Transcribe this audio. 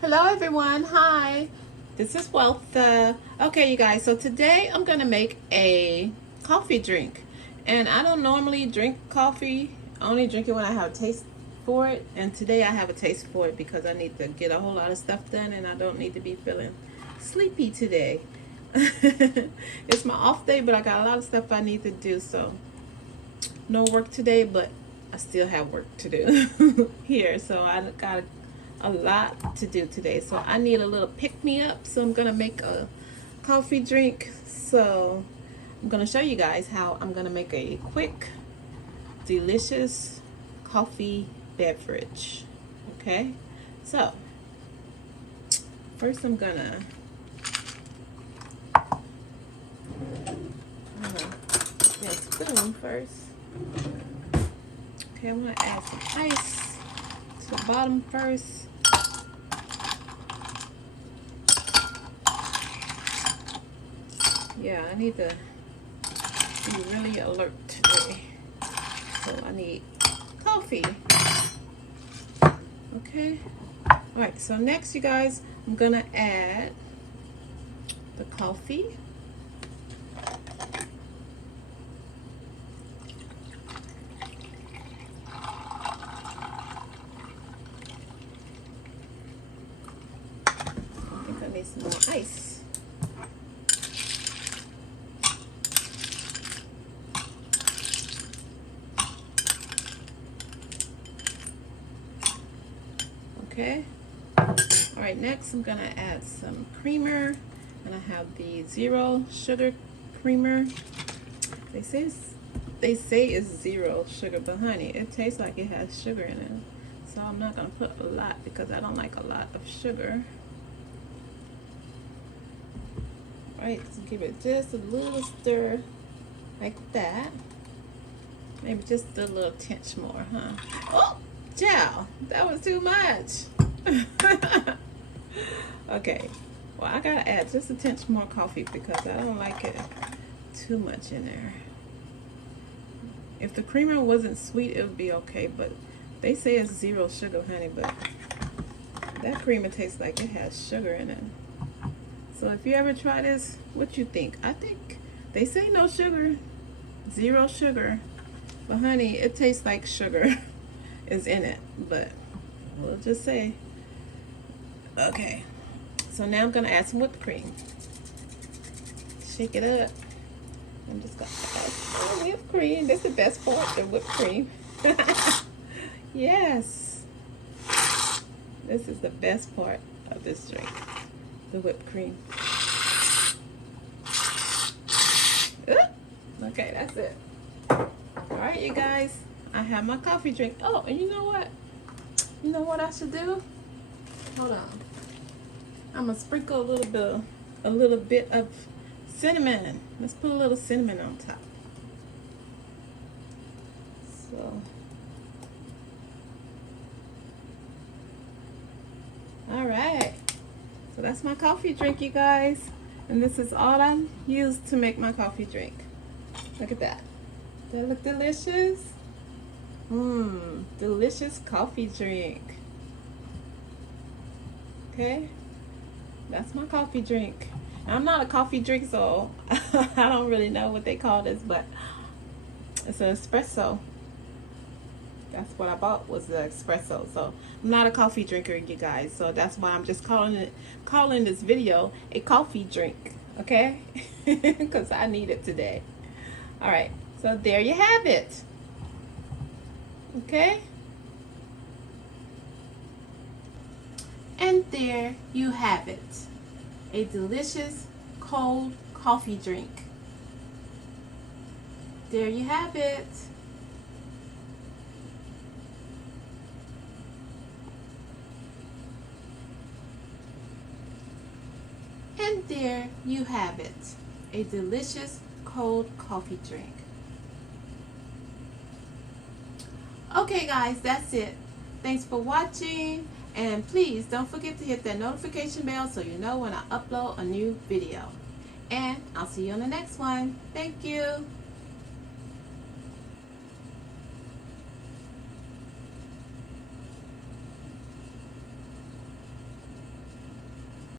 Hello everyone, hi, this is Weltha. Okay you guys, so today I'm gonna make a coffee drink, and I don't normally drink coffee. I only drink it when I have a taste for it, and today I have a taste for it because I need to get a whole lot of stuff done and I don't need to be feeling sleepy today. It's my off day, but I got a lot of stuff I need to do, so no work today, but I still have work to do here, so I got a lot to do today, so I need a little pick-me-up. So I'm gonna make a coffee drink. So I'm gonna show you guys how I'm gonna make a quick, delicious coffee beverage. Okay, so first I'm gonna get a spoon first. Okay, I'm gonna add some ice to the bottom first. Yeah, I need to be really alert today. So I need coffee. Okay. Alright, so next you guys, I'm gonna add the coffee. I think I need some more ice. Okay. Alright, next I'm gonna add some creamer, and I have the 0 sugar creamer. They say it's 0 sugar, but honey, it tastes like it has sugar in it. So I'm not gonna put a lot because I don't like a lot of sugar. Alright, so give it just a little stir like that. Maybe just a little tinge more, huh? Oh! Chow, that was too much. Okay, well I gotta add just a tinge more coffee because I don't like it too much in there. If the creamer wasn't sweet, it would be okay, but they say it's 0 sugar, honey, but that creamer tastes like it has sugar in it. So if you ever try this, what you think? I think they say no sugar, 0 sugar, but honey, it tastes like sugar is in it, but we'll just say. Okay, so now I'm gonna add some whipped cream. Shake it up. I'm just gonna add some whipped cream. That's the best part, the whipped cream. Yes, this is the best part of this drink, the whipped cream. Okay, that's it. All right, you guys, I have my coffee drink. Oh, and you know what? You know what I should do? Hold on. I'm gonna sprinkle a little bit of cinnamon. Let's put a little cinnamon on top. So, all right. So that's my coffee drink, you guys. And this is all I used to make my coffee drink. Look at that. Does that look delicious? Delicious coffee drink. Okay, that's my coffee drink. I'm not a coffee drink, so I don't really know what they call this, but it's an espresso. That's what I bought, was the espresso. So I'm not a coffee drinker, you guys, so that's why I'm just calling this video a coffee drink, okay? Because I need it today. All right, so there you have it. Okay, and there you have it, a delicious cold coffee drink. There you have it. And there you have it, a delicious cold coffee drink. Okay guys, that's it. Thanks for watching, and please don't forget to hit that notification bell so you know when I upload a new video. And I'll see you on the next one. Thank you.